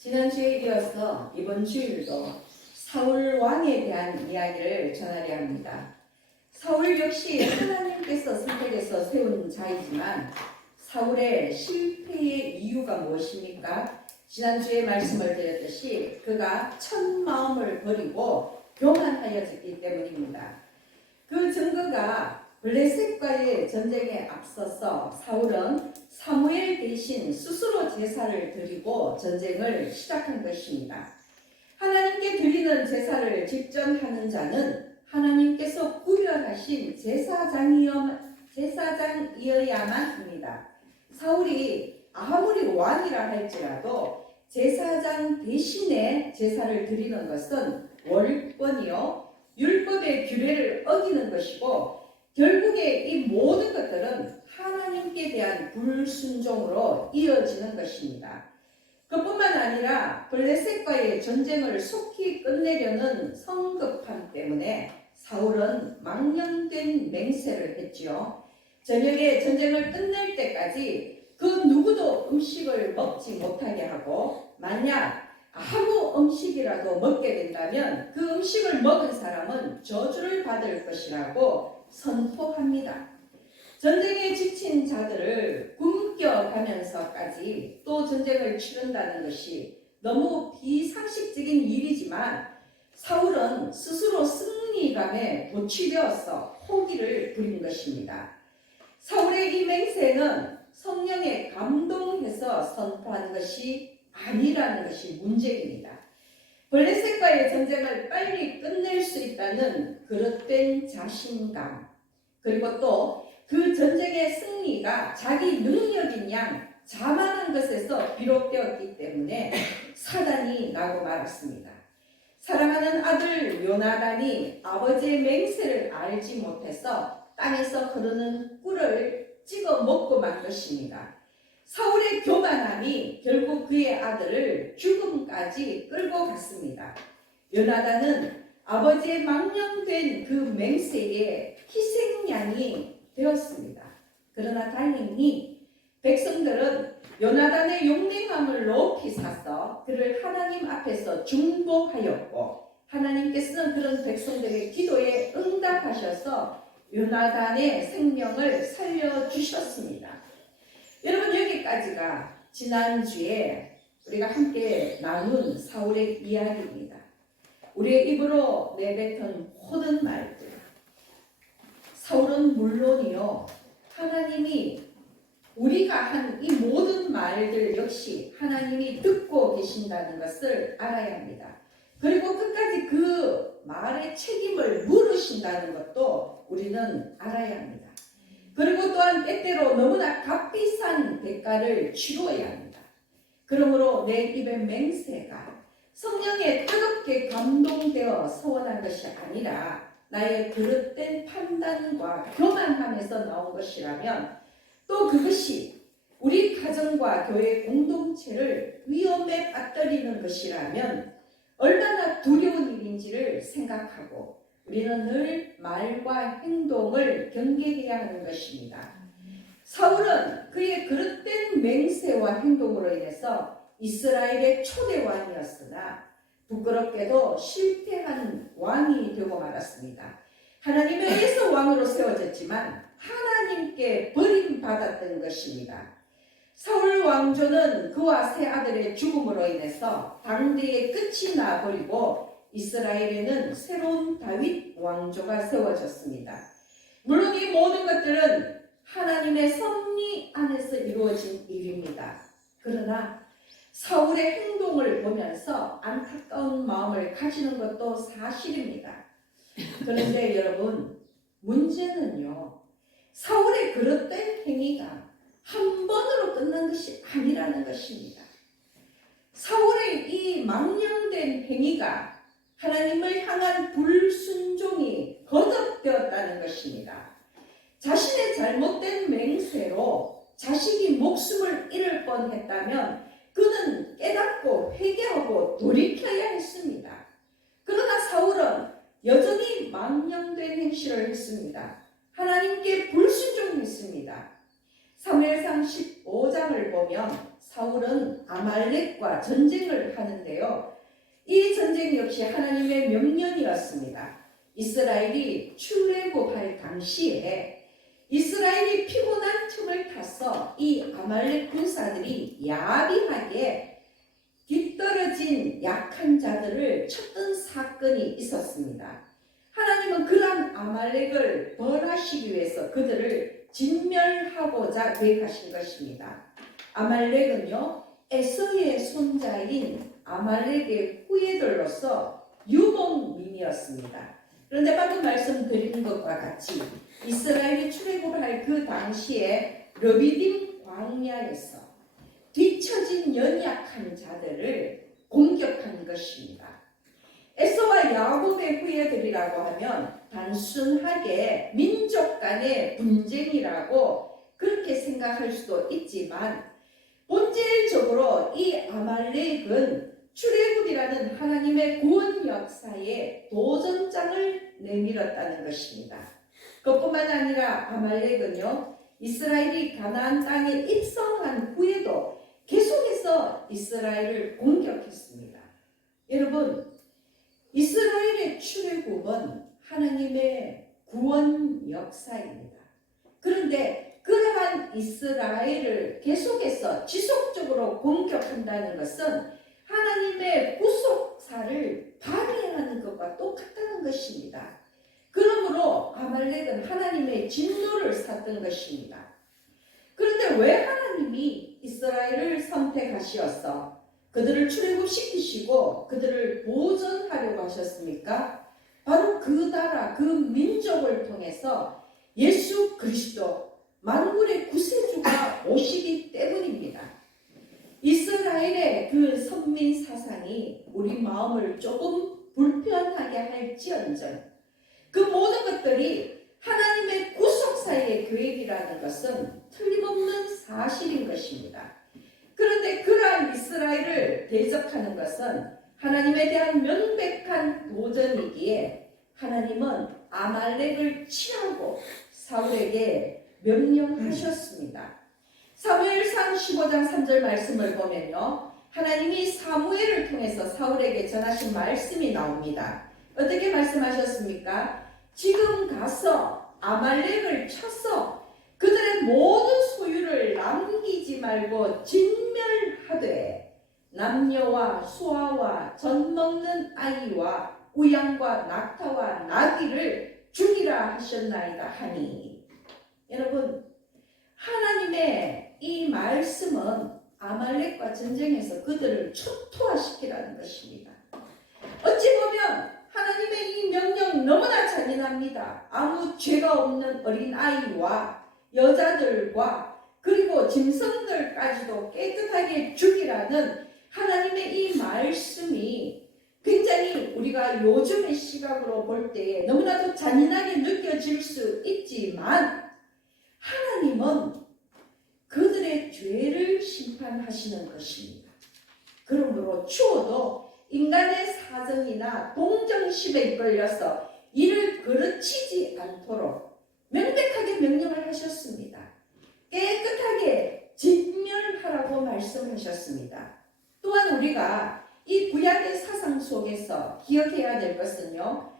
지난주에 이어서 이번 주일도 사울 왕에 대한 이야기를 전하려 합니다. 사울 역시 하나님께서 선택해서 세운 자이지만 사울의 실패의 이유가 무엇입니까? 지난주에 말씀을 드렸듯이 그가 첫 마음을 버리고 교만하여졌기 때문입니다. 그 증거가 블레셋과의 전쟁에 앞서서 사울은 사무엘 대신 스스로 제사를 드리고 전쟁을 시작한 것입니다. 하나님께 드리는 제사를 직전하는 자는 하나님께서 구별하신 제사장이어야만 합니다. 사울이 아무리 왕이라 할지라도 제사장 대신에 제사를 드리는 것은 월권이요 율법의 규례를 어기는 것이고 결국에 이 모든 것들은 하나님께 대한 불순종으로 이어지는 것입니다. 그뿐만 아니라 블레셋과의 전쟁을 속히 끝내려는 성급함 때문에 사울은 망령된 맹세를 했지요. 저녁에 전쟁을 끝낼 때까지 그 누구도 음식을 먹지 못하게 하고 만약 아무 음식이라도 먹게 된다면 그 음식을 먹은 사람은 저주를 받을 것이라고 선포합니다. 전쟁에 지친 자들을 굶겨가면서까지 또 전쟁을 치른다는 것이 너무 비상식적인 일이지만 사울은 스스로 승리감에 도취되어서 포기를 부린 것입니다. 사울의 이 맹세는 성령에 감동해서 선포한 것이 아니라는 것이 문제입니다. 블레셋과의 전쟁을 빨리 끝낼 수 있다는 그릇된 자신감, 그리고 또 그 전쟁의 승리가 자기 능력인 양 자만한 것에서 비롯되었기 때문에 사단이 나고 말았습니다. 사랑하는 아들 요나단이 아버지의 맹세를 알지 못해서 땅에서 흐르는 꿀을 찍어 먹고 만 것입니다. 사울의 교만함이 결국 그의 아들을 죽음까지 끌고 갔습니다. 요나단은 아버지의 망령된 그 맹세의 희생양이 되었습니다. 그러나 다행히 백성들은 요나단의 용맹함을 높이 사서 그를 하나님 앞에서 중보하였고 하나님께서는 그런 백성들의 기도에 응답하셔서 요나단의 생명을 살려주셨습니다. 여러분, 여기까지가 지난주에 우리가 함께 나눈 사울의 이야기입니다. 우리의 입으로 내뱉은 모든 말들, 사울은 물론이요 하나님이 우리가 한 이 모든 말들 역시 하나님이 듣고 계신다는 것을 알아야 합니다. 그리고 끝까지 그 말의 책임을 물으신다는 것도 우리는 알아야 합니다. 그리고 또한 때때로 너무나 값비싼 대가를 치루어야 합니다. 그러므로 내 입의 맹세가 성령에 뜨겁게 감동되어 서원한 것이 아니라 나의 그릇된 판단과 교만함에서 나온 것이라면 또 그것이 우리 가정과 교회 공동체를 위험에 빠뜨리는 것이라면 얼마나 두려운 일인지를 생각하고 우리는 늘 말과 행동을 경계해야 하는 것입니다. 사울은 그의 그릇된 맹세와 행동으로 인해서 이스라엘의 초대 왕이었으나 부끄럽게도 실패한 왕이 되고 말았습니다. 하나님에 의해서 왕으로 세워졌지만 하나님께 버림받았던 것입니다. 사울 왕조는 그와 세 아들의 죽음으로 인해서 당대의 끝이 나버리고 이스라엘에는 새로운 다윗 왕조가 세워졌습니다. 물론 이 모든 것들은 하나님의 섭리 안에서 이루어진 일입니다. 그러나 사울의 행동을 보면서 안타까운 마음을 가지는 것도 사실입니다. 그런데 여러분, 문제는요, 사울의 그릇된 행위가 한 번으로 끝난 것이 아니라는 것입니다. 사울의 이 망령된 행위가 하나님을 향한 불순종이 거듭되었다는 것입니다. 자신의 잘못된 맹세로 자식이 목숨을 잃을 뻔했다면 그는 깨닫고 회개하고 돌이켜야 했습니다. 그러나 사울은 여전히 망령된 행실을 했습니다. 하나님께 불순종했습니다. 사무엘상 15장을 보면 사울은 아말렉과 전쟁을 하는데요. 이 전쟁 역시 하나님의 명령이었습니다. 이스라엘이 출애굽할 당시에 이스라엘이 피곤한 틈을 타서 이 아말렉 군사들이 야비하게 뒤떨어진 약한 자들을 쳤던 사건이 있었습니다. 하나님은 그러한 아말렉을 벌하시기 위해서 그들을 진멸하고자 계획하신 것입니다. 아말렉은요, 에서의 손자인 아말렉의 후예들로서 유목민이었습니다. 그런데 방금 말씀드린 것과 같이 이스라엘이 출애굽할 그 당시에 르비딤 광야에서 뒤처진 연약한 자들을 공격한 것입니다. 에서와 야곱의 후예들이라고 하면 단순하게 민족 간의 분쟁이라고 그렇게 생각할 수도 있지만 본질적으로 이 아말렉은 출애굽이라는 하나님의 구원 역사에 도전장을 내밀었다는 것입니다. 그뿐만 아니라 아말렉은요, 이스라엘이 가나안 땅에 입성한 후에도 계속해서 이스라엘을 공격했습니다. 여러분, 이스라엘의 출애굽은 하나님의 구원 역사입니다. 그런데 그러한 이스라엘을 계속해서 지속적으로 공격한다는 것은 하나님의 구속사를 방해하는 것과 똑같다는 것입니다. 그러므로 아말렉은 하나님의 진노를 샀던 것입니다. 그런데 왜 하나님이 이스라엘을 선택하시어서 그들을 출애굽시키시고 그들을 보존하려고 하셨습니까? 바로 그 나라, 그 민족을 통해서 예수 그리스도 만물의 구세주가 오시기 때문입니다. 이스라엘의 그 선민 사상이 우리 마음을 조금 불편하게 할지언정 그 모든 것들이 하나님의 구속사의 계획이라는 것은 틀림없는 사실인 것입니다. 그런데 그러한 이스라엘을 대적하는 것은 하나님에 대한 명백한 도전이기에 하나님은 아말렉을 치라고 사울에게 명령하셨습니다. 사무엘상 15장 3절 말씀을 보면요, 하나님이 사무엘을 통해서 사울에게 전하신 말씀이 나옵니다. 어떻게 말씀하셨습니까? 지금 가서 아말렉을 쳐서 그들의 모든 소유를 남기지 말고 진멸하되 남녀와 소아와 젖 먹는 아이와 우양과 낙타와 나귀를 죽이라 하셨나이다 하니. 여러분, 하나님의 이 말씀은 아말렉과 전쟁에서 그들을 초토화시키라는 것입니다. 어찌 보면 하나님의 이 명령 너무나 잔인합니다. 아무 죄가 없는 어린아이와 여자들과 그리고 짐승들까지도 깨끗하게 죽이라는 하나님의 이 말씀이 굉장히 우리가 요즘의 시각으로 볼 때에 너무나도 잔인하게 느껴질 수 있지만 하나님은 그들의 죄를 심판하시는 것입니다. 그러므로 추호도 인간의 사정이나 동정심에 이끌려서 이를 그르치지 않도록 명백하게 명령을 하셨습니다. 깨끗하게 진멸하라고 말씀하셨습니다. 또한 우리가 이 구약의 사상 속에서 기억해야 될 것은요,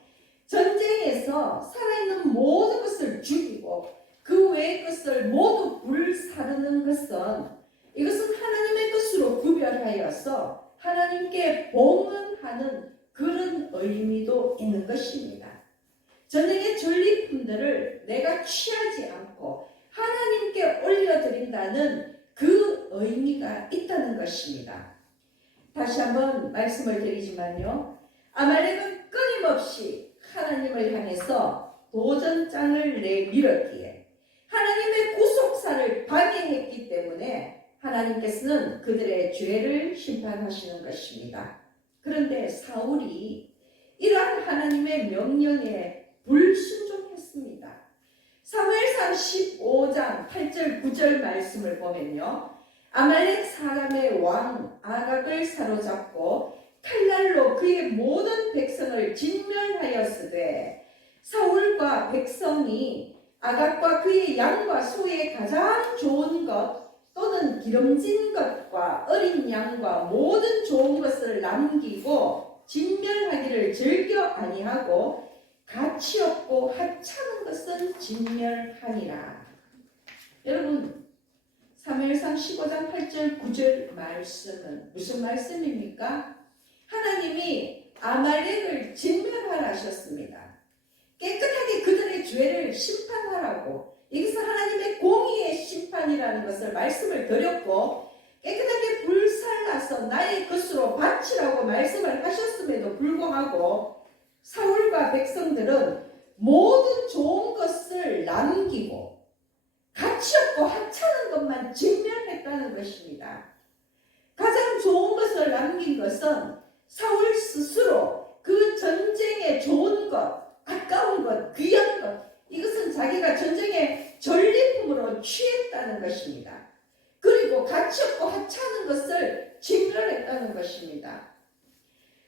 전쟁에서 살아있는 모든 것을 죽이고 그 외의 것을 모두 불사르는 것은 이것은 하나님의 것으로 구별하여서 하나님께 봉헌하는 그런 의미도 있는 것입니다. 전쟁의 전리품들을 내가 취하지 않고 하나님께 올려드린다는 그 의미가 있다는 것입니다. 다시 한번 말씀을 드리지만요, 아말렉은 끊임없이 하나님을 향해서 도전장을 내밀었기에 하나님의 구속사를 방해했기 때문에 하나님께서는 그들의 죄를 심판하시는 것입니다. 그런데 사울이 이러한 하나님의 명령에 불순종했습니다. 사무엘상 15장 8절 9절 말씀을 보면요, 아말렉 사람의 왕 아각을 사로잡고 칼날로 그의 모든 백성을 진멸하였으되 사울과 백성이 아각과 그의 양과 소의 가장 좋은 것 또는 기름진 것과 어린 양과 모든 좋은 것을 남기고 진멸하기를 즐겨 아니하고 가치 없고 하찮은 것은 진멸하니라. 여러분, 사무엘상 15장 8절 9절 말씀은 무슨 말씀입니까? 하나님이 아말렉을 진멸하라 하셨습니다. 깨끗하게 그들의 죄를 심판하라고, 여기서 하나님의 공의의 심판이라는 것을 말씀을 드렸고, 깨끗하게 불살라서 나의 것으로 바치라고 말씀을 하셨음에도 불구하고 사울과 백성들은 모든 좋은 것을 남기고 가치 없고 하찮은 것만 진멸했다는 것입니다. 가장 좋은 것을 남긴 것은 사울 스스로 그 전쟁에 좋은 것, 아까운 것, 귀한 것, 이것은 자기가 전쟁의 전리품으로 취했다는 것입니다. 그리고 가치 없고 하찮은 것을 진멸했다는 것입니다.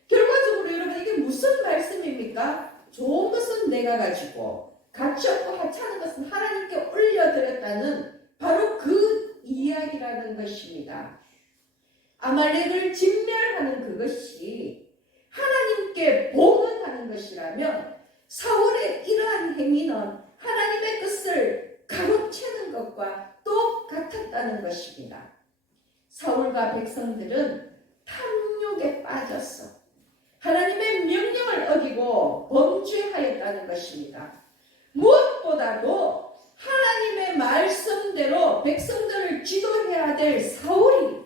결과적으로 여러분, 이게 무슨 말씀입니까? 좋은 것은 내가 가지고 가치 없고 하찮은 것은 하나님께 올려드렸다는 바로 그 이야기라는 것입니다. 아말렉을 진멸하는 그것이 하나님께 봉헌하는 것이라면 사울의 이러한 행위는 하나님의 것을 가로채는 것과 똑같았다는 것입니다. 사울과 백성들은 탐욕에 빠졌어 하나님의 명령을 어기고 범죄하였다는 것입니다. 무엇보다도 하나님의 말씀대로 백성들을 지도해야 될 사울이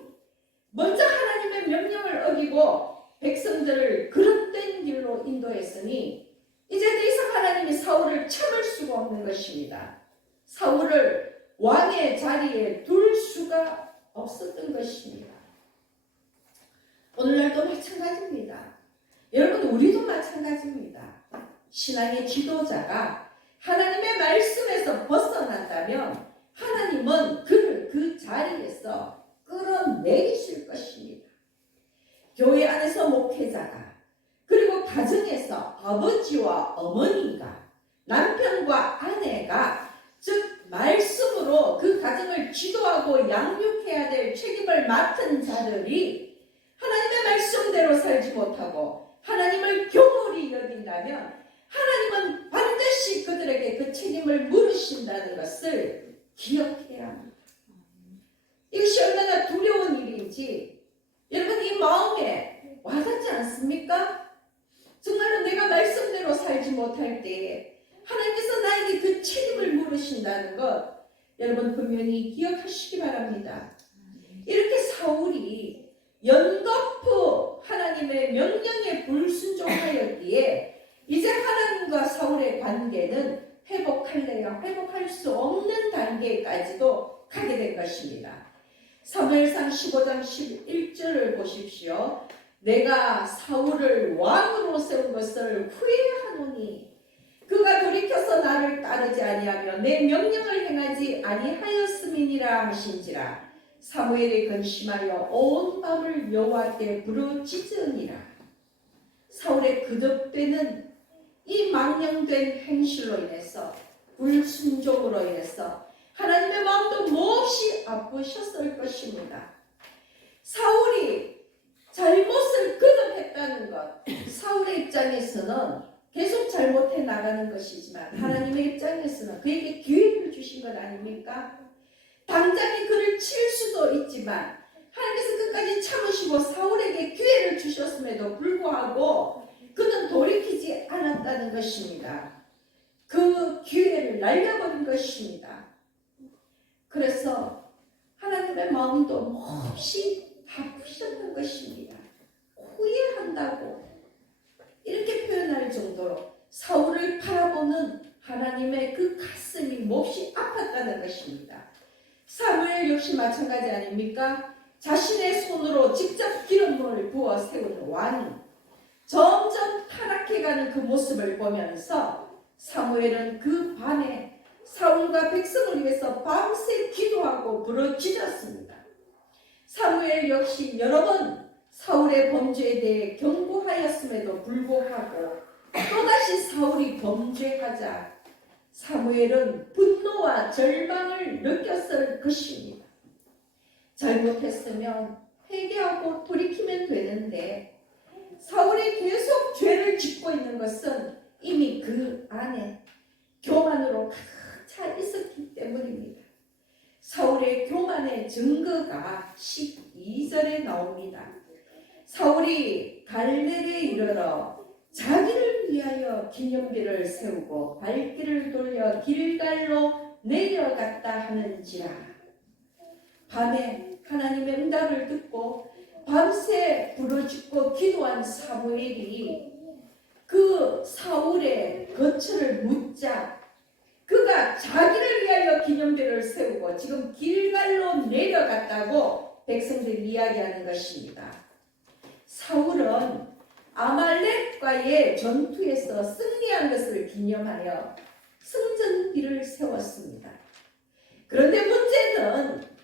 먼저 하나님의 명령을 어기고 백성들을 그릇된 길로 인도했으니 이제 더 이상 하나님이 사울을 참을 수가 없는 것입니다. 사울을 왕의 자리에 둘 수가 없었던 것입니다. 오늘날도 마찬가지입니다. 여러분, 우리도 마찬가지입니다. 신앙의 지도자가 하나님의 말씀에서 벗어난다면 하나님은 그를 그 자리에서 끌어내리실 것입니다. 교회 안에서 목회자가, 그리고 가정에서 아버지와 어머니가, 남편과 아내가, 즉 말씀으로 그 가정을 지도하고 양육해야 될 책임을 맡은 자들이 하나님의 말씀대로 살지 못하고 하나님을 교물이 여긴다면 하나님은 반드시 그들에게 그 책임을 물으신다는 것을 기억해야 합니다. 이것이 얼마나 두려운 일인지 여러분, 이 마음에 와닿지 않습니까? 정말로 내가 말씀대로 살지 못할 때에 하나님께서 나에게 그 책임을 물으신다는 것, 여러분 분명히 기억하시기 바랍니다. 이렇게 사울이 연거푸 하나님의 명령에 불순종하였기에 이제 하나님과 사울의 관계는 회복할래야 회복할 수 없는 단계까지도 가게 된 것입니다. 사무엘상 15장 11절을 보십시오. 내가 사울을 왕으로 세운 것을 후회하노니 그가 돌이켜서 나를 따르지 아니하며 내 명령을 행하지 아니하였음이니라 하신지라. 사무엘이 근심하여 온 밤을 여호와께 부르짖으니라. 사울의 거듭되는 이 망령된 행실로 인해서, 불순종으로 인해서 하나님의 마음도 몹시 아프셨을 것입니다. 사울이 잘못을 거듭했다는 것, 사울의 입장에서는 계속 잘못해 나가는 것이지만 하나님의 입장에서는 그에게 기회를 주신 것 아닙니까? 당장에 그를 칠 수도 있지만 하나님께서 끝까지 참으시고 사울에게 기회를 주셨음에도 불구하고 그는 돌이키지 않았다는 것입니다. 그 기회를 날려버린 것입니다. 그래서 하나님의 마음도 몹시 아프셨던 것입니다. 후회한다고 이렇게 표현할 정도로 사울을 바라보는 하나님의 그 가슴이 몹시 아팠다는 것입니다. 사무엘 역시 마찬가지 아닙니까? 자신의 손으로 직접 기름을 부어 세운 왕이 점점 타락해가는 그 모습을 보면서 사무엘은 그 밤에 사울과 백성을 위해서 밤새 기도하고 부르짖었습니다. 사무엘 역시 여러 번 사울의 범죄에 대해 경고하였음에도 불구하고 또다시 사울이 범죄하자 사무엘은 분노와 절망을 느꼈을 것입니다. 잘못했으면 회개하고 돌이키면 되는데 사울이 계속 죄를 짓고 있는 것은 이미 그 안에 교만으로 가득 차 있었기 때문입니다. 사울의 교만의 증거가 12절에 나옵니다. 사울이 갈멜에 이르러 자기를 위하여 기념비를 세우고 발길을 돌려 길갈로 내려갔다 하는지라. 밤에 하나님의 응답을 듣고 밤새 부르짖고 기도한 사무엘이 그 사울의 거처를 묻자 그가 자기를 위하여 기념비를 세우고 지금 길갈로 내려갔다고 백성들이 이야기하는 것입니다. 사울은 아말렉과의 전투에서 승리한 것을 기념하여 승전비를 세웠습니다. 그런데 문제는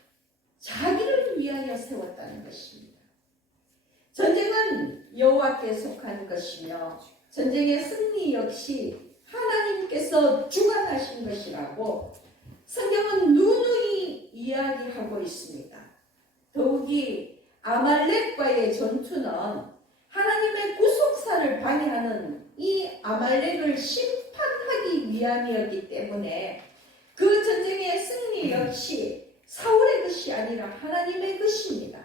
자기를 위하여 세웠다는 것입니다. 전쟁은 여호와께 속한 것이며 전쟁의 승리 역시 하나님께서 주관하신 것이라고 성경은 누누이 이야기하고 있습니다. 더욱이 아말렉과의 전투는 하나님의 구속사를 방해하는 이 아말렉을 심판하기 위함이었기 때문에 그 전쟁의 승리 역시 사울의 것이 아니라 하나님의 것입니다.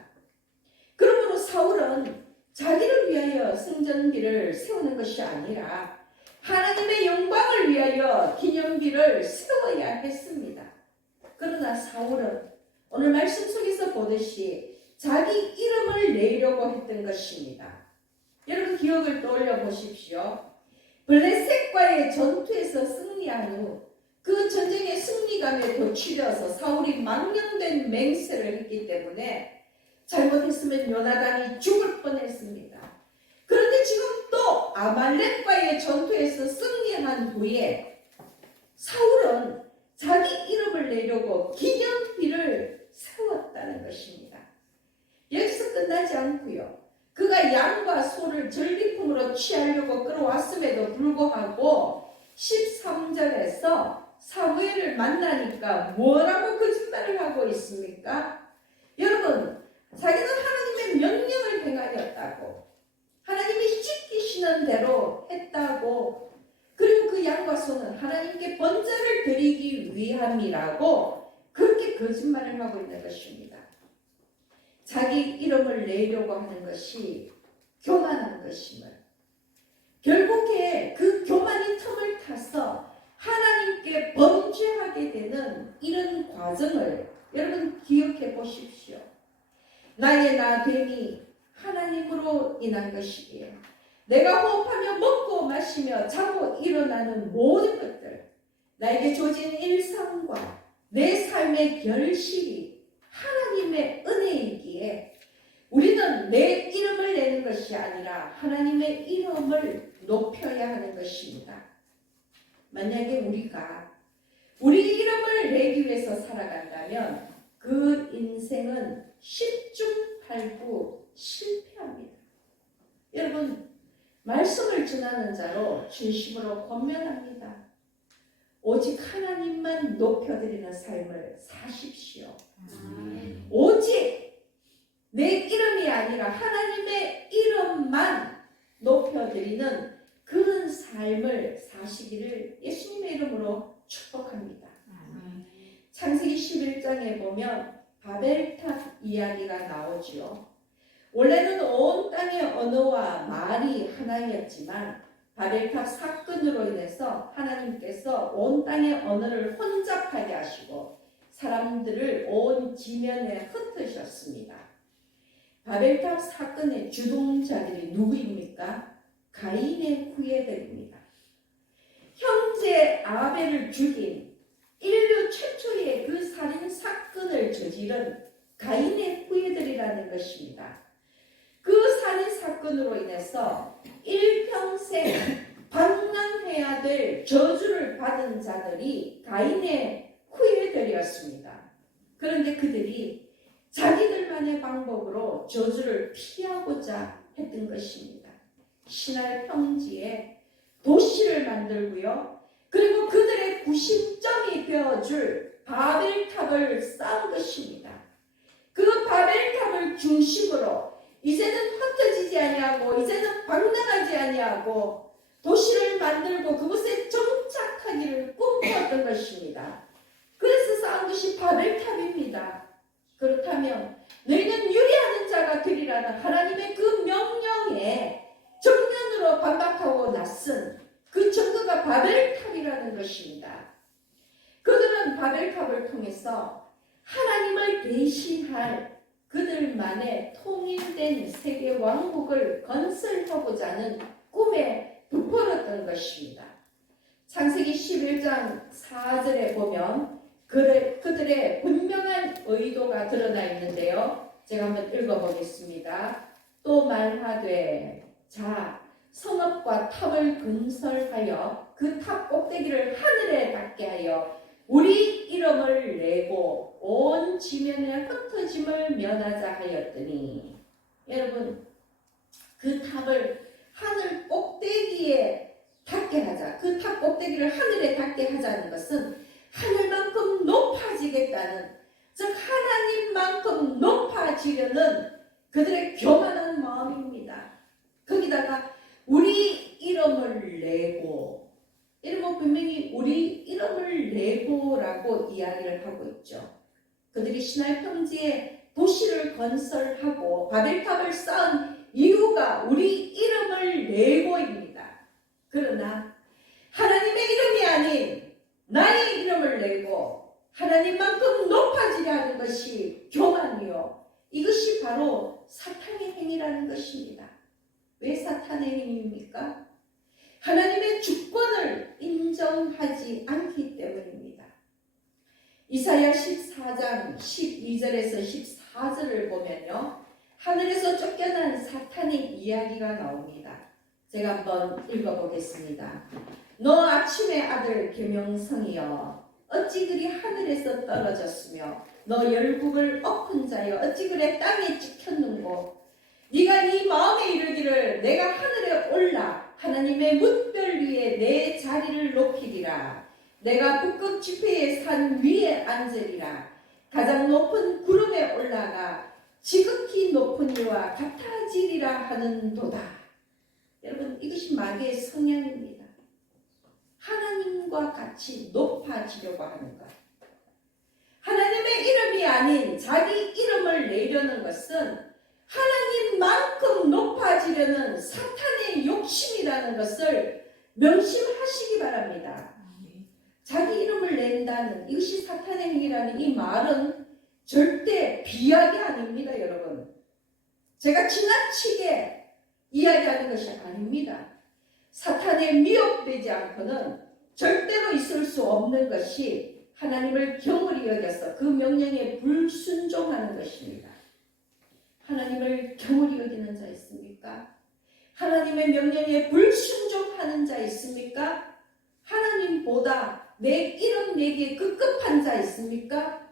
그러므로 사울은 자기를 위하여 승전비를 세우는 것이 아니라 하나님의 영광을 위하여 기념비를 세워야 했습니다. 그러나 사울은 오늘 말씀 속에서 보듯이 자기 이름을 내려고 했던 것입니다. 여러분 기억을 떠올려 보십시오. 블레셋과의 전투에서 승리한 후 그 전쟁의 승리감에 돋취려서 사울이 망령된 맹세를 했기 때문에 잘못했으면 요나단이 죽을 뻔했습니다. 그런데 지금 또 아말렉과의 전투에서 승리한 후에 사울은 자기 이름을 내려고 기념비를 세웠다는 것입니다. 여기서 끝나지 않고요. 그가 양과 소를 전리품으로 취하려고 끌어왔음에도 불구하고 13절에서 사무엘을 만나니까 뭐라고 거짓말을 하고 있습니까? 여러분, 자기는 하나님의 명령을 행하였다고, 하나님이 시키시는 대로 했다고, 그리고 그 양과 소는 하나님께 번제를 드리기 위함이라고 그렇게 거짓말을 하고 있는 것입니다. 자기 이름을 내려고 하는 것이 교만한 것임을, 결국에 그 교만이 틈을 타서 하나님께 범죄하게 되는 이런 과정을 여러분 기억해 보십시오. 나의 나됨이 하나님으로 인한 것이기에 내가 호흡하며 먹고 마시며 자고 일어나는 모든 것들, 나에게 주어진 일상과 내 삶의 결실이 하나님의 은혜이기에 우리는 내 이름을 내는 것이 아니라 하나님의 이름을 높여야 하는 것입니다. 만약에 우리가 우리 이름을 내기 위해서 살아간다면 그 인생은 10중 8구 실패합니다. 여러분, 말씀을 전하는 자로 진심으로 권면합니다. 오직 하나님만 높여드리는 삶을 사십시오. 오직 내 이름이 아니라 하나님의 이름만 높여드리는 그런 삶을 사시기를 예수님의 이름으로 축복합니다. 창세기 11장에 보면 바벨탑 이야기가 나오죠. 원래는 온 땅의 언어와 말이 하나였지만 바벨탑 사건으로 인해서 하나님께서 온 땅의 언어를 혼잡하게 하시고 사람들을 온 지면에 흩으셨습니다. 바벨탑 사건의 주동자들이 누구입니까? 가인의 후예들입니다. 형제 아벨을 죽인 인류 최초의 그 살인 사건을 저지른 가인의 후예들이라는 것입니다. 그 살인 사건으로 인해서 일평생 방랑해야 될 저주를 받은 자들이 가인의 후예들이었습니다. 그런데 그들이 자기들만의 방법으로 저주를 피하고자 했던 것입니다. 신할 평지에 도시를 만들고요, 그리고 그들의 구심점이 되어줄 바벨탑을 쌓은 것입니다. 그 바벨탑을 중심으로 이제는 흩어지지 아니하고 이제는 방랑하지 아니하고 도시를 만들고 그곳에 정착하기를 꿈꾸었던 것입니다. 그래서 쌓은 것이 바벨탑입니다. 그렇다면 너희는 유리하는 자가 되리라는 하나님의 그 명령에 정면으로 반박하고 나선 그 증거가 바벨탑이라는 것입니다. 그들은 바벨탑을 통해서 하나님을 대신할 그들만의 통일된 세계 왕국을 건설하고자 하는 꿈에 부풀었던 것입니다. 창세기 11장 4절에 보면 그들의 분명한 의도가 드러나 있는데요. 제가 한번 읽어보겠습니다. 또 말하되 자 성읍과 탑을 건설하여 그 탑 꼭대기를 하늘에 닿게 하여 우리 이름을 내고 온 지면에 흩어짐을 면하자 하였더니, 여러분 그 탑을 하늘 꼭대기에 닿게 하자, 그 탑 꼭대기를 하늘에 닿게 하자는 것은 하늘만큼 높아지겠다는, 즉 하나님만큼 높아지려는 그들의 교만한 마음입니다. 거기다가 우리 이름을 내고, 이러면 분명히 우리 이름을 내고라고 이야기를 하고 있죠. 그들이 시나이 평지에 도시를 건설하고 바벨탑을 쌓은 이유가 우리 이름을 내고입니다. 그러나 하나님의 이름이 아닌 나의 이름을 내고 하나님만큼 높아지려 하는 것이 교만이요, 이것이 바로 사탄의 행위라는 것입니다. 왜 사탄의 행위입니까? 하나님의 주권을 인정하지 않기 때문입니다. 이사야 14장 12절에서 14절을 보면요, 하늘에서 쫓겨난 사탄의 이야기가 나옵니다. 제가 한번 읽어보겠습니다. 너 아침의 아들 계명성이여, 어찌 그리 하늘에서 떨어졌으며 너 열국을 엎은 자여 어찌 그래 땅에 찍혔는고, 네가 네 마음에 이르기를 내가 하늘에 올라 하나님의 뭇별 위에 내 자리를 높이리라. 내가 북극 지폐의 산 위에 앉으리라. 가장 높은 구름에 올라가 지극히 높은 이와 같아지리라 하는도다. 여러분, 이것이 마귀의 성향입니다. 하나님과 같이 높아지려고 하는 것. 하나님의 이름이 아닌 자기 이름을 내려는 것은 하나님만큼 높아지려는 사탄의 욕심이라는 것을 명심하시기 바랍니다. 자기 이름을 낸다는, 이것이 사탄의 행위라는 이 말은 절대 비약이 아닙니다, 여러분. 제가 지나치게 이야기하는 것이 아닙니다. 사탄에 미혹되지 않고는 절대로 있을 수 없는 것이 하나님을 경홀히 여겨서 그 명령에 불순종하는 것입니다. 하나님을 경홀히 여기는 자 있습니까? 하나님의 명령에 불순종하는 자 있습니까? 하나님보다 내 이름 내기에 급급한 자 있습니까?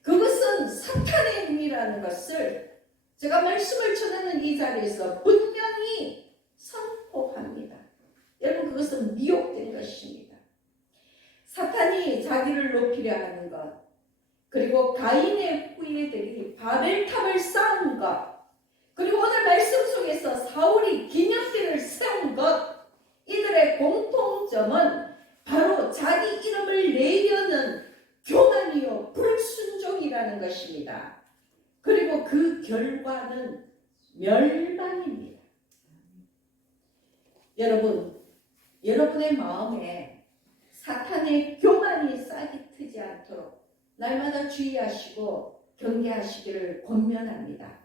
그것은 사탄의 행위라는 것을 제가 말씀을 전하는 이 자리에서 분명히 선포합니다. 여러분, 그것은 미혹된 것입니다. 사탄이 자기를 높이려 하는 것, 그리고 가인의 후예들이 바벨탑을 쌓은 것, 그리고 오늘 말씀 속에서 사울이 기념비를 세운 것, 이들의 공통점은 바로 자기 이름을 내려는 교만이요 불순종이라는 것입니다. 그리고 그 결과는 멸망입니다. 여러분, 여러분의 마음에 사탄의 교만이 싹이 트지 않도록 날마다 주의하시고 경계하시기를 권면합니다.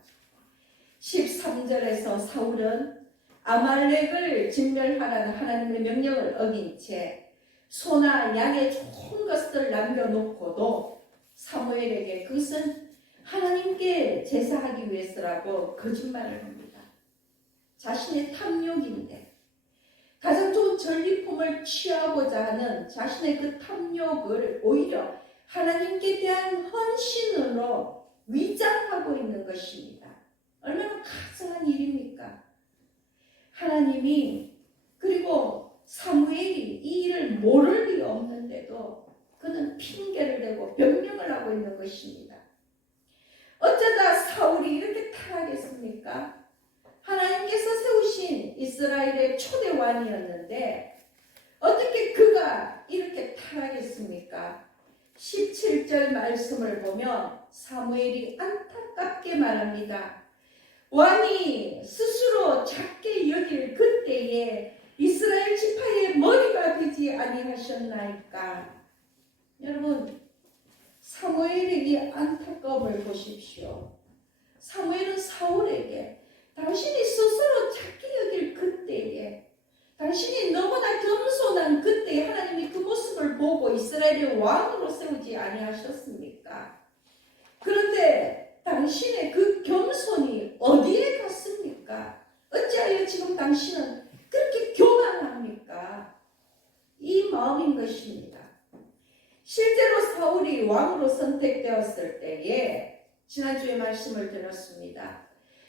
13절에서 사울은 아말렉을 진멸하라는 하나님의 명령을 어긴 채 소나 양의 좋은 것을 남겨놓고도 사무엘에게 그것은 하나님께 제사하기 위해서라고 거짓말을 합니다. 자신의 탐욕인데, 가장 좋은 전리품을 취하고자 하는 자신의 그 탐욕을 오히려 하나님께 대한 헌신으로 위장하고 있는 것입니다. 얼마나 가증한 일입니까? 하나님이, 그리고 사무엘이 이 일을 모를 리 없는데도 그는 핑계를 대고 변명을 하고 있는 것입니다. 어쩌다 사울이 이렇게 타락했습니까? 하나님께서 세우신 이스라엘의 초대 왕이었는데 어떻게 그가 이렇게 타락했습니까? 17절 말씀을 보면 사무엘이 안타깝게 말합니다. 왕이 스스로 작게 여길 그때에 이스라엘 지파의 머리가 되지 아니하셨나이까. 여러분, 사무엘의 이 안타까움을 보십시오. 사무엘은 사울에게 당신이 스스로 작게 여길 그때에, 당신이 너무나 겸손한 그때에 하나님이 그 모습을 보고 이스라엘의 왕으로 세우지 아니하셨습니까? 그런데 당신의 그 겸손이 어디에 갔습니까? 어찌하여 지금 당신은 그렇게 교만합니까? 이 마음인 것입니다. 실제로 사울이 왕으로 선택되었을 때에 지난주에 말씀을 드렸습니다.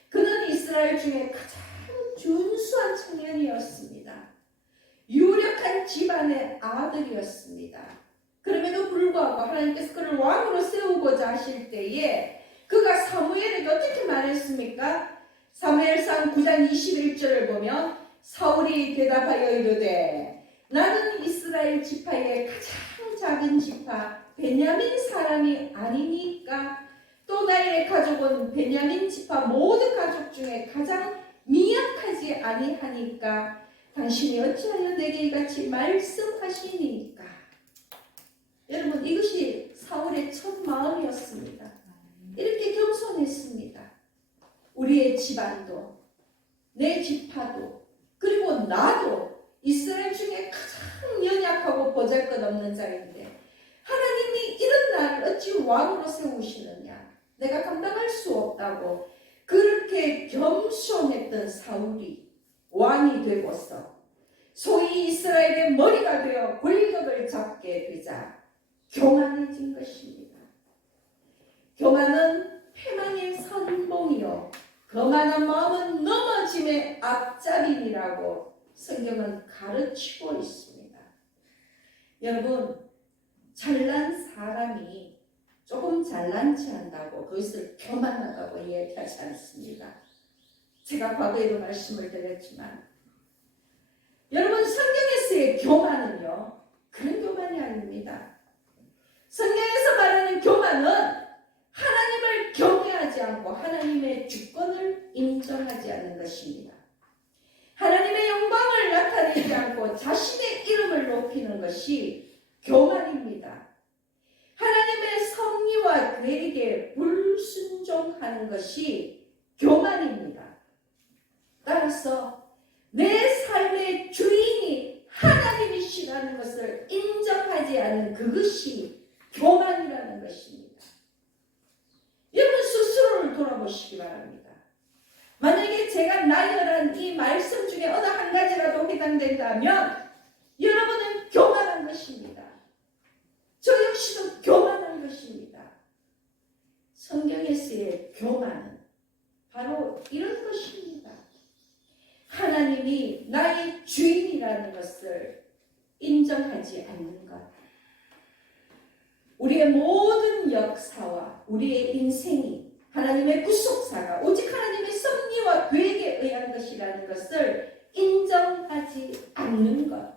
그는 이스라엘 중에 가장 준수한 청년이었습니다. 유력한 집안의 아들이었습니다. 그럼에도 불구하고 하나님께서 그를 왕으로 세우고자 하실 때에 그가 사무엘에게 어떻게 말했습니까? 사무엘상 9장 21절을 보면 사울이 대답하여 이르되 나는 이스라엘 지파의 가장 작은 지파 베냐민 사람이 아니니까 또 나의 가족은 베냐민 지파 모든 가족 중에 가장 미약하지 아니하니까 당신이 어찌하여 내게 이같이 말씀하시니까. 여러분, 이것이 사울의 첫 마음이었습니다. 이렇게 겸손했습니다. 우리의 집안도, 내 지파도, 그리고 나도 이스라엘 중에 가장 연약하고 보잘것없는 자인데 하나님이 이런 나를 어찌 왕으로 세우시느냐, 내가 감당할 수 없다고 그렇게 겸손했던 사울이 왕이 되고서 소위 이스라엘의 머리가 되어 권력을 잡게 되자 교만해진 것입니다. 교만은 패망의 선봉이요 거만한 마음은 넘어짐의 앞잡임이라고 성경은 가르치고 있습니다. 여러분, 잘난 사람이 조금 잘난치 한다고 그것을 교만하다고 이야기하지 않습니다. 제가 과거에도 말씀을 드렸지만 여러분, 성경에서의 교만은요 그런 교만이 아닙니다. 성경에서 말하는 교만은 하나님을 경외하지 않고 하나님의 주권을 인정하지 않는 것입니다. 하나님의 영광을 나타내지 않고 자신의 이름을 높이는 것이 교만입니다. 하나님의 섭리와 계획에 불순종하는 것이 교만입니다. 따라서 내 삶의 주인이 하나님이시라는 것을 인정하지 않는 그것이 교만이라는 것입니다. 여러분 스스로를 돌아보시기 바랍니다. 만약에 제가 나열한 이 말씀 중에 어느 한 가지라도 해당된다면 여러분은 교만한 것입니다. 저 역시도 교만한 것입니다. 성경에서의 교만은 바로 이런 것입니다. 하나님이 나의 주인이라는 것을 인정하지 않는 것. 우리의 모든 역사와 우리의 인생이 하나님의 구속사가 오직 하나님의 섭리와 계획에 의한 것이라는 것을 인정하지 않는 것.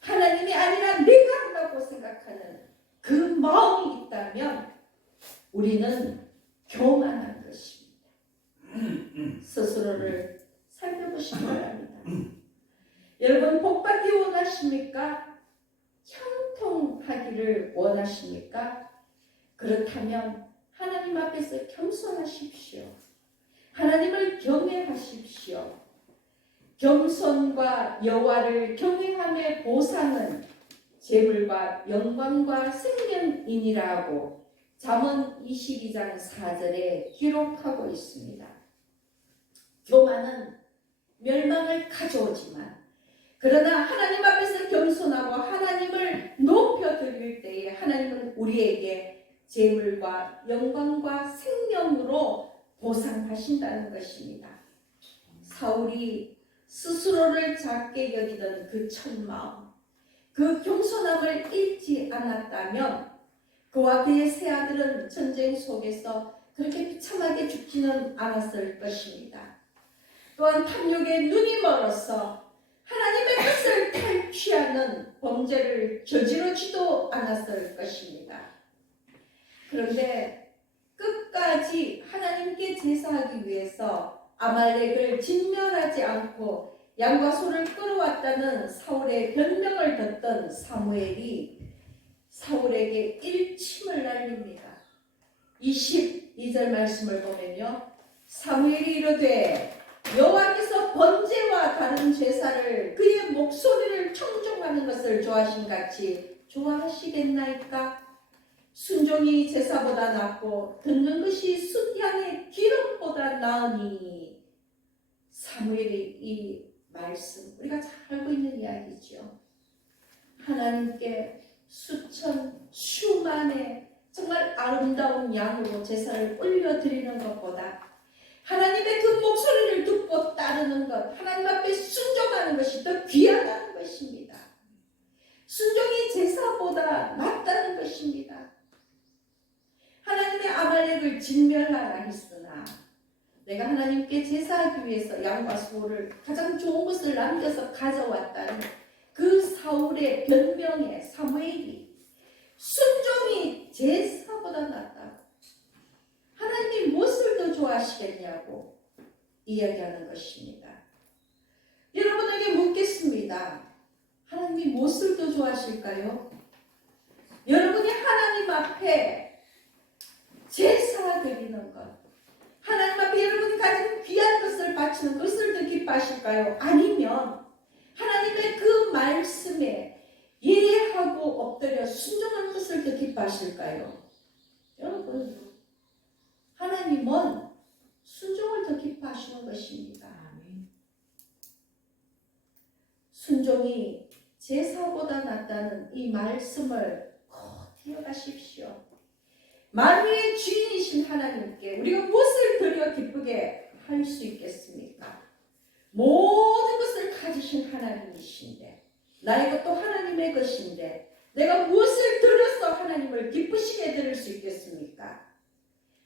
하나님이 아니라 내가 한다고 생각하는 그 마음이 있다면 우리는 교만한 것입니다. 스스로를 살펴보시기 바랍니다. 여러분, 복받기 원하십니까? 형통하기를 원하십니까? 그렇다면 하나님 앞에서 겸손하십시오. 하나님을 경외하십시오. 겸손과 여호와를 경외함의 보상은 재물과 영광과 생명이니라고 잠언 22장 4절에 기록하고 있습니다. 교만은 멸망을 가져오지만 그러나 하나님 앞에서 겸손하고 하나님을 높여드릴 때에 하나님은 우리에게 재물과 영광과 생명으로 보상하신다는 것입니다. 사울이 스스로를 작게 여기던 그 첫마음, 그 겸손함을 잃지 않았다면 그와 그의 세 아들은 전쟁 속에서 그렇게 비참하게 죽지는 않았을 것입니다. 또한 탐욕에 눈이 멀어서 하나님의 뜻을 탈취하는 범죄를 저지르지도 않았을 것입니다. 그런데 끝까지 하나님께 제사하기 위해서 아말렉을 진멸하지 않고 양과 소를 끌어왔다는 사울의 변명을 듣던 사무엘이 사울에게 일침을 날립니다. 22절 말씀을 보면요, 사무엘이 이르되 여호와께서 번제와 다른 제사를 그의 목소리를 청종하는 것을 좋아하신 같이 좋아하시겠나이까? 순종이 제사보다 낫고 듣는 것이 숫향의 기름보다 나으니. 사무엘의 이 말씀 우리가 잘 알고 있는 이야기죠. 하나님께 수천 수만의 정말 아름다운 양으로 제사를 올려드리는 것보다 하나님의 그 목소리를 듣고 따르는 것, 하나님 앞에 순종하는 것이 더 귀하다는 것입니다. 순종이 제사보다 낫다는 것입니다. 하나님의 아말렉을 진멸하라 했으나 내가 하나님께 제사하기 위해서 양과 소를 가장 좋은 것을 남겨서 가져왔다는 그 사울의 변명에 사무엘이 순종이 제사보다 낫다고, 하나님이 무엇을 더 좋아하시겠냐고 이야기하는 것입니다. 여러분에게 묻겠습니다. 하나님이 무엇을 더 좋아하실까요? 여러분이 하나님 앞에 제사 드리는 것, 하나님 앞에 여러분이 가진 귀한 것을 바치는 것을 더 기뻐하실까요? 아니면 하나님의 그 말씀에 예하고 엎드려 순종하는 것을 더 기뻐하실까요? 여러분, 하나님은 순종을 더 기뻐하시는 것입니다. 순종이 제사보다 낫다는 이 말씀을 꼭 기억하십시오. 만유의 주인이신 하나님께 우리가 무엇을 드려 기쁘게 할 수 있겠습니까? 모든 것을 가지신 하나님이신데, 나의 것도 하나님의 것인데 내가 무엇을 드려서 하나님을 기쁘시게 드릴 수 있겠습니까?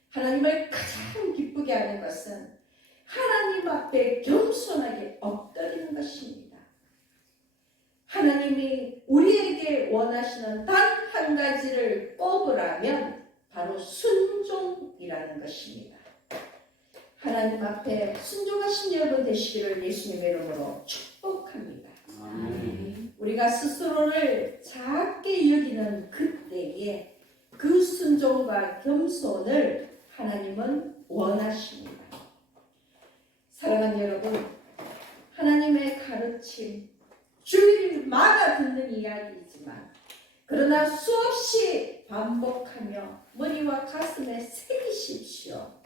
하나님을 가장 기쁘게 하는 것은 하나님 앞에 겸손하게 엎드리는 것입니다. 하나님이 우리에게 원하시는 단 한 가지를 꼽으라면 바로 순종이라는 것입니다. 하나님 앞에 순종하신 여러분 되시기를 예수님의 이름으로 축복합니다. 우리가 스스로를 작게 여기는 그때에 그 순종과 겸손을 하나님은 원하십니다. 사랑하는 여러분, 하나님의 가르침, 주일마다 듣는 이야기이지만 그러나 수없이 반복하며 머리와 가슴에 새기십시오.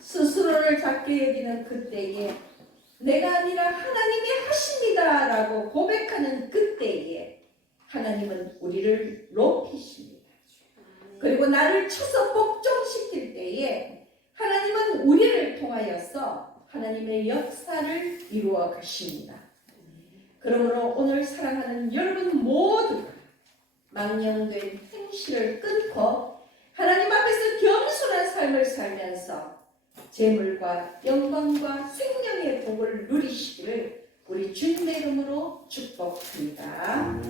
스스로를 작게 여기는 그때에 내가 아니라 하나님이 하십니다 라고 고백하는 그때에 하나님은 우리를 높이십니다. 그리고 나를 쳐서 복종시킬 때에 하나님은 우리를 통하여서 하나님의 역사를 이루어 가십니다. 그러므로 오늘 사랑하는 여러분 모두가 망령된 행실을 끊고 하나님 앞에서 겸손한 삶을 살면서 재물과 영광과 생명의 복을 누리시기를 우리 주님의 이름으로 축복합니다.